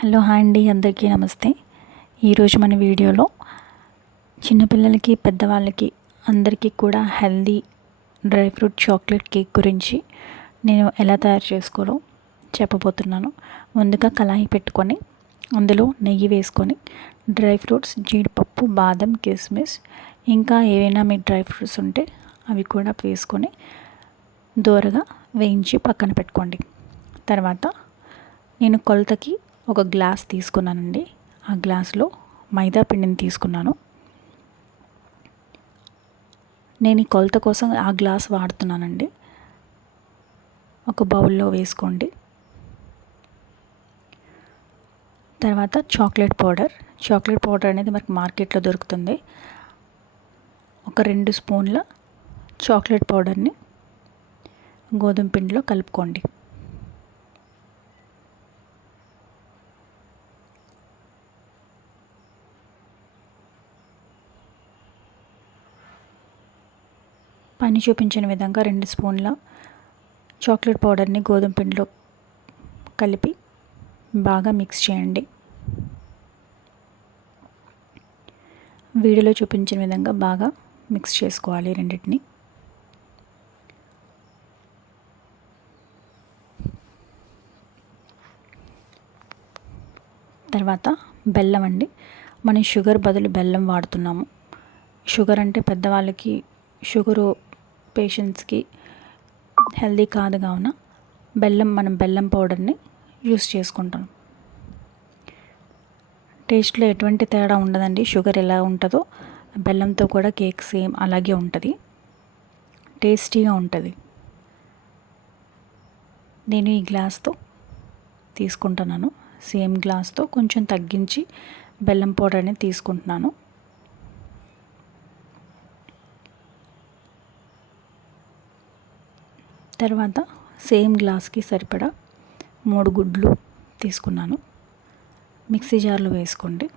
Hello hi అండి అందరికీ నమస్తే. ఈరోజు మన వీడియోలో చిన్నపిల్లలకి పెద్దవాళ్ళకి అందరికీ కూడా healthy dry fruit chocolate cake గురించి నేను ఎలా తయారు చేసుకోవాలో చెప్పబోతున్నాను. ముందుగా కళాయి పెట్టుకొని అందులో నెయ్యి వేసుకొని డ్రై ఫ్రూట్స్ జీడిపప్పు బాదం కిస్మిస్ ఇంకా ఏవైనా మీ డ్రై ఫ్రూట్స్ ఉంటే అవి కూడా వేసుకొని దూరగా వేయించి పక్కన పెట్టుకోండి. తర్వాత నేను కొలతకి ఒక గ్లాస్ తీసుకున్నానండి. ఆ గ్లాస్లో మైదా పిండిని తీసుకున్నాను. నేను ఈ కొలత కోసం ఆ గ్లాస్ వాడుతున్నానండి. ఒక బౌల్లో వేసుకోండి. తర్వాత చాక్లెట్ పౌడర్. చాక్లెట్ పౌడర్ అనేది మనకు మార్కెట్లో దొరుకుతుంది. ఒక రెండు స్పూన్ల చాక్లెట్ పౌడర్ని గోధుమ పిండిలో కలుపుకోండి. పని చూపించిన విధంగా రెండు స్పూన్ల చాక్లెట్ పౌడర్ని గోధుమ పిండిలో కలిపి బాగా మిక్స్ చేయండి. వీడియోలో చూపించిన విధంగా బాగా మిక్స్ చేసుకోవాలి రెండింటిని. తర్వాత బెల్లం అండి. మనం షుగర్ బదులు బెల్లం వాడుతున్నాము. షుగర్ అంటే పెద్దవాళ్ళకి షుగరు పేషెంట్స్కి హెల్దీ కాదు కావున బెల్లం మనం బెల్లం పౌడర్ని యూస్ చేసుకుంటాం. టేస్ట్లో ఎటువంటి తేడా ఉండదండి. షుగర్ ఎలా ఉంటుందో బెల్లంతో కూడా కేక్ సేమ్ అలాగే ఉంటుంది. టేస్టీగా ఉంటుంది. నేను ఈ గ్లాస్తో తీసుకుంటున్నాను. సేమ్ గ్లాస్తో కొంచెం తగ్గించి బెల్లం పౌడర్ని తీసుకుంటున్నాను. తర్వాత సేమ్ గ్లాస్కి సరిపడా మూడు గుడ్లు తీసుకున్నాను. మిక్సీ జార్లో వేసుకోండి.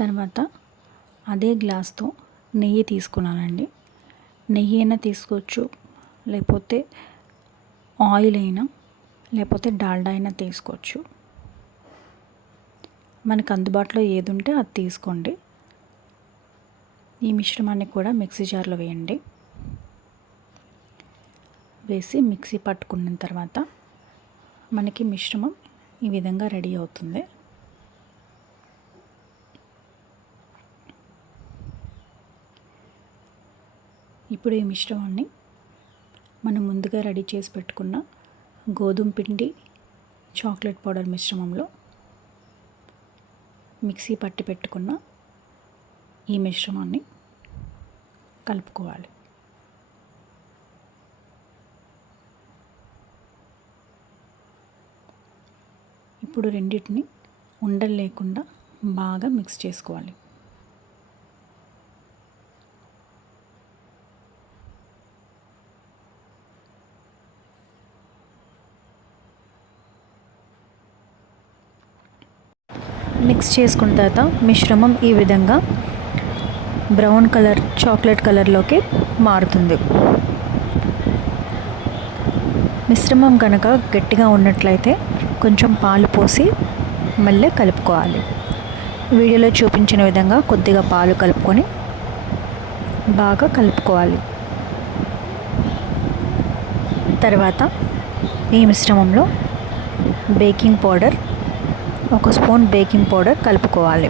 తర్వాత అదే గ్లాస్తో నెయ్యి తీసుకున్నానండి. నెయ్యి అయినా తీసుకోవచ్చు లేకపోతే ఆయిల్ అయినా లేకపోతే డాల్డా అయినా తీసుకోవచ్చు. మనకు అందుబాటులో ఏది ఉంటే అది తీసుకోండి. ఈ మిశ్రమాన్ని కూడా మిక్సీ జార్లో వేయండి. వేసి మిక్సీ పట్టుకున్న తర్వాత మనకి మిశ్రమం ఈ విధంగా రెడీ అవుతుంది. ఇప్పుడు ఈ మిశ్రమాన్ని మనం ముందుగా రెడీ చేసి పెట్టుకున్న గోధుమ పిండి చాక్లెట్ పౌడర్ మిశ్రమంలో మిక్సీ పట్టి పెట్టుకున్న ఈ మిశ్రమాన్ని కలుపుకోవాలి. ఇప్పుడు రెండింటిని ఉండలు లేకుండా బాగా మిక్స్ చేసుకోవాలి. మిక్స్ చేసుకున్న తర్వాత మిశ్రమం ఈ విధంగా బ్రౌన్ కలర్ చాక్లెట్ కలర్లోకి మారుతుంది. మిశ్రమం కనుక గట్టిగా ఉన్నట్లయితే కొంచెం పాలు పోసి మళ్ళీ కలుపుకోవాలి. వీడియోలో చూపించిన విధంగా కొద్దిగా పాలు కలుపుకొని బాగా కలుపుకోవాలి. తర్వాత ఈ మిశ్రమంలో బేకింగ్ పౌడర్ ఒక స్పూన్ బేకింగ్ పౌడర్ కలుపుకోవాలి.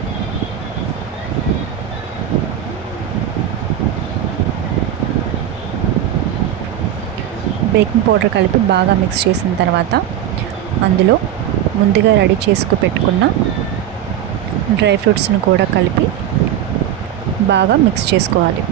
బేకింగ్ పౌడర్ కలిపి బాగా మిక్స్ చేసిన తర్వాత అందులో ముందుగా రెడీ చేసుకు పెట్టుకున్న డ్రై ఫ్రూట్స్ని కూడా కలిపి బాగా మిక్స్ చేసుకోవాలి.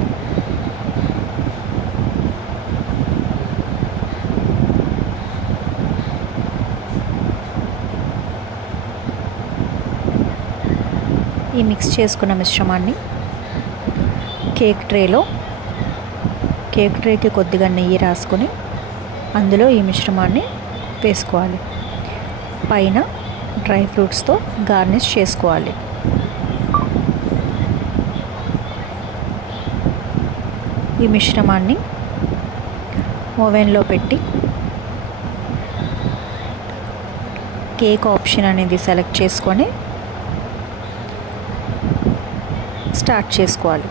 ఈ మిక్స్ చేసుకున్న మిశ్రమాన్ని కేక్ ట్రేలో కేక్ ట్రేకి కొద్దిగా నెయ్యి రాసుకొని అందులో ఈ మిశ్రమాన్ని వేసుకోవాలి. పైన డ్రై ఫ్రూట్స్తో గార్నిష్ చేసుకోవాలి. ఈ మిశ్రమాన్ని ఓవెన్లో పెట్టి కేక్ ఆప్షన్ అనేది సెలెక్ట్ చేసుకొని స్టార్ట్ చేసుకోవాలి.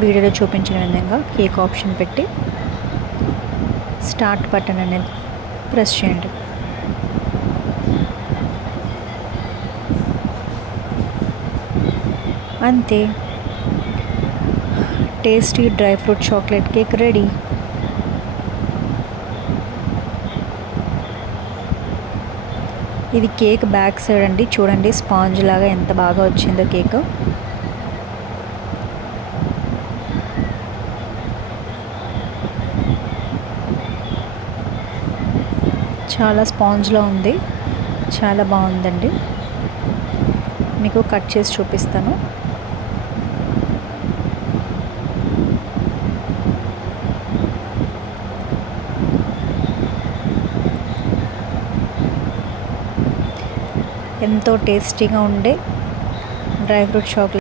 వీడియోలో చూపించిన విధంగా కేక్ ఆప్షన్ పెట్టి స్టార్ట్ బటన్ అనేది ప్రెస్ చేయండి. అంతే. Tasty dry fruit chocolate cake ready. ఇది కేక్ బ్యాక్ సైడ్ అండి. చూడండి స్పాంజ్ లాగా ఎంత బాగా వచ్చిందో కేక్. చాలా స్పాంజ్లో ఉంది. చాలా బాగుందండి. మీకు కట్ చేసి చూపిస్తాను. ఎంతో టేస్టీగా ఉండే డ్రై ఫ్రూట్ చాక్లెట్